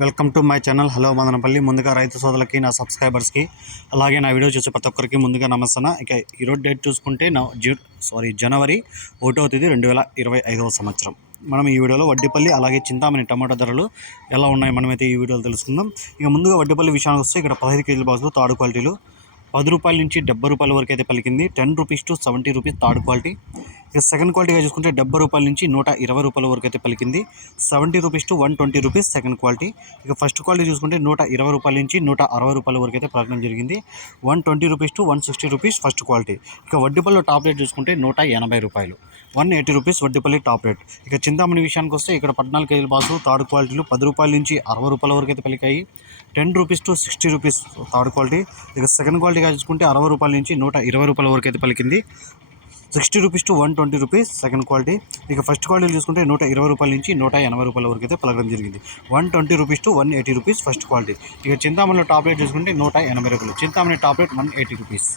Welcome to my channel. Hello Madanapalle. ముందుగా రైతు సోదరులకి నా సబ్స్క్రైబర్స్కి అలాగే నా వీడియో చూసే ప్రతి ఒక్కరికి ముందుగా నమస్తాన ఇక ఈరోజు డేట్ చూసుకుంటే నా జూ సారీ జనవరి ఒకటో తేదీ రెండు వేల ఇరవై ఐదవ సంవత్సరం. మనం ఈ వీడియోలో వడ్డీపల్లి అలాగే చింతామణి టమాటా ధరలు ఎలా ఉన్నాయి మనమైతే ఈ వీడియోలో తెలుసుకుందాం. ఇక ముందుగా వడ్డీపల్లి విషయానికి వస్తే ఇక్కడ పదహైదు కేజీల బాక్సులు తాడు క్వాలిటీలు. పది రూపాయల నుంచి డెబ్బై రూపాయల వరకు అయితే పలికింది. Ten rupees to seventy rupees third quality. ఇక సెకండ్ క్వాలిటీగా చూసుకుంటే డెబ్బై రూపాయల నుంచి నూట ఇరవై రూపాయల వరకు అయితే పలికింది. Seventy rupees to one twenty rupees second quality ఇక ఫస్ట్ క్వాలిటీ చూసుకుంటే నూట ఇరవై రూపాయల నుంచి నూట అరవై రూపాయల వరకు అయితే పలకడం జరిగింది. One twenty rupees to one sixty rupees first quality ఇక వడ్డీపల్లి టాప్ రేట్ చూసుకుంటే నూట ఎనభై రూపాయలు. One eighty rupees Vaddipalli top rate ఇక చింతామణి విషయానికి వస్తే ఇక్కడ పద్నాలుగు కేజీల బాసు థర్డ్ క్వాలిటీలు పది రూపాయల నుంచి అరవై రూపాయల వరకు అయితే పలికాయి. Ten rupees to sixty rupees third quality ఇక సెకండ్ క్వాలిటీగా చూసుకుంటే అరవై రూపాయల నుంచి నూట ఇరవై రూపాయల వరకు అయితే పలికింది. Sixty rupees to one twenty rupees second quality. ఇక ఫస్ట్ క్వాలిటీ చూసుకుంటే నూట ఇరవై రూపాయల నుంచి నూట ఎనభై రూపాయల వరకు అయితే పలకడం జరిగింది. One twenty rupees to one eighty rupees first quality. ఇక చింతామణిలో టాప్ రేట్ చూసుకుంటే నూట ఎనభై రూపాయలు. Chintamani top rate one eighty rupees.